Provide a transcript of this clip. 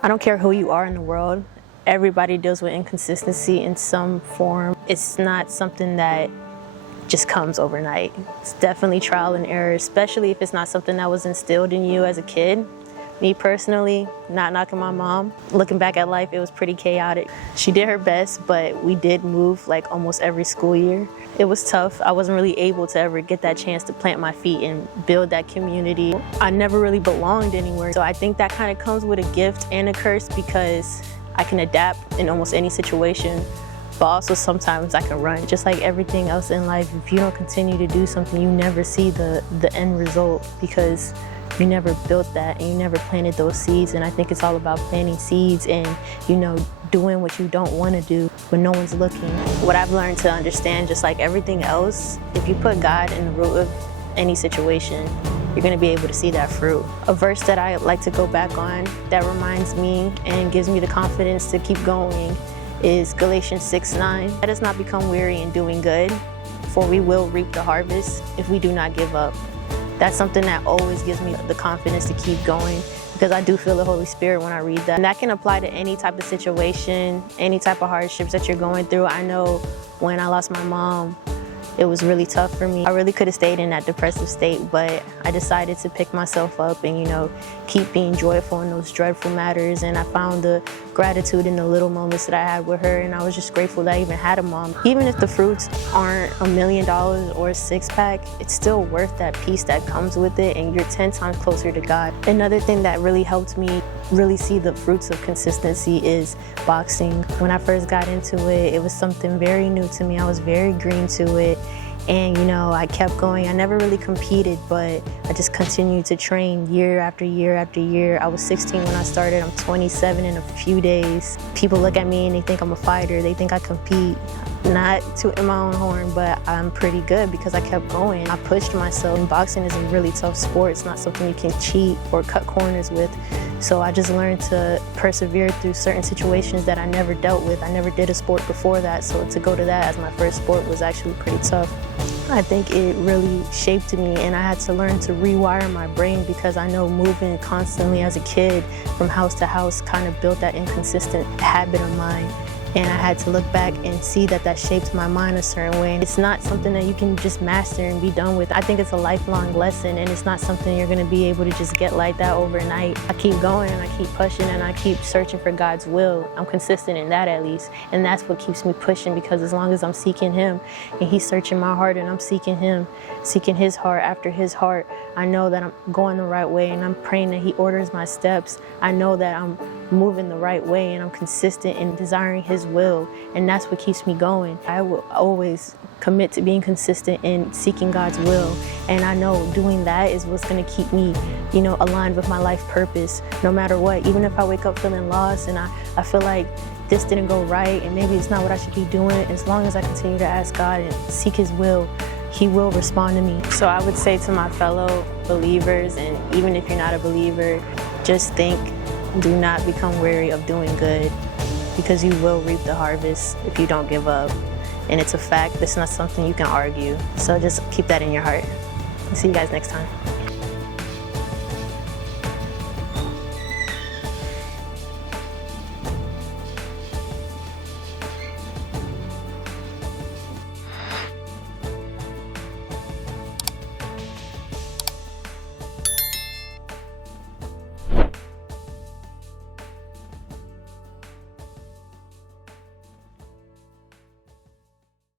I don't care who you are in the world, everybody deals with inconsistency in some form. It's not something that just comes overnight. It's definitely trial and error, especially if it's not something that was instilled in you as a kid. Me personally, not knocking my mom, looking back at life, it was pretty chaotic. She did her best, but we did move like almost every school year. It was tough. I wasn't really able to ever get that chance to plant my feet and build that community. I never really belonged anywhere. So I think that kind of comes with a gift and a curse because I can adapt in almost any situation, but also sometimes I can run. Just like everything else in life, if you don't continue to do something, you never see the end result because you never built that and you never planted those seeds. And I think it's all about planting seeds and, doing what you don't want to do when no one's looking. What I've learned to understand, just like everything else, if you put God in the root of any situation, you're going to be able to see that fruit. A verse that I like to go back on that reminds me and gives me the confidence to keep going is Galatians 6:9. Let us not become weary in doing good, for we will reap the harvest if we do not give up. That's something that always gives me the confidence to keep going because I do feel the Holy Spirit when I read that. And that can apply to any type of situation, any type of hardships that you're going through. I know when I lost my mom, it was really tough for me. I really could have stayed in that depressive state, but I decided to pick myself up and, keep being joyful in those dreadful matters. And I found the gratitude in the little moments that I had with her. And I was just grateful that I even had a mom. Even if the fruits aren't $1 million or a six-pack, it's still worth that peace that comes with it. And you're 10 times closer to God. Another thing that really helped me really see the fruits of consistency is boxing. When I first got into it, it was something very new to me. I was very green to it. And, I kept going. I never really competed, but I just continued to train year after year after year. I was 16 when I started. I'm 27 in a few days. People look at me and they think I'm a fighter. They think I compete. Not tooting my own horn, but I'm pretty good because I kept going. I pushed myself. And boxing is a really tough sport. It's not something you can cheat or cut corners with. So I just learned to persevere through certain situations that I never dealt with. I never did a sport before that, so to go to that as my first sport was actually pretty tough. I think it really shaped me, and I had to learn to rewire my brain because I know moving constantly as a kid from house to house kind of built that inconsistent habit of mine. And I had to look back and see that shaped my mind a certain way. It's not something that you can just master and be done with. I think it's a lifelong lesson, and it's not something you're going to be able to just get like that overnight. I keep going and I keep pushing and I keep searching for God's will. I'm consistent in that at least, and that's what keeps me pushing because as long as I'm seeking Him and He's searching my heart and I'm seeking Him, seeking His heart after His heart, I know that I'm going the right way and I'm praying that He orders my steps. I know that I'm moving the right way and I'm consistent in desiring His will, and that's what keeps me going. I will always commit to being consistent in seeking God's will, and I know doing that is what's going to keep me, aligned with my life purpose no matter what. Even if I wake up feeling lost and I feel like this didn't go right and maybe it's not what I should be doing, as long as I continue to ask God and seek His will, He will respond to me. So I would say to my fellow believers, and even if you're not a believer, just do not become weary of doing good because you will reap the harvest if you don't give up. And it's a fact. It's not something you can argue. So just keep that in your heart. See you guys next time.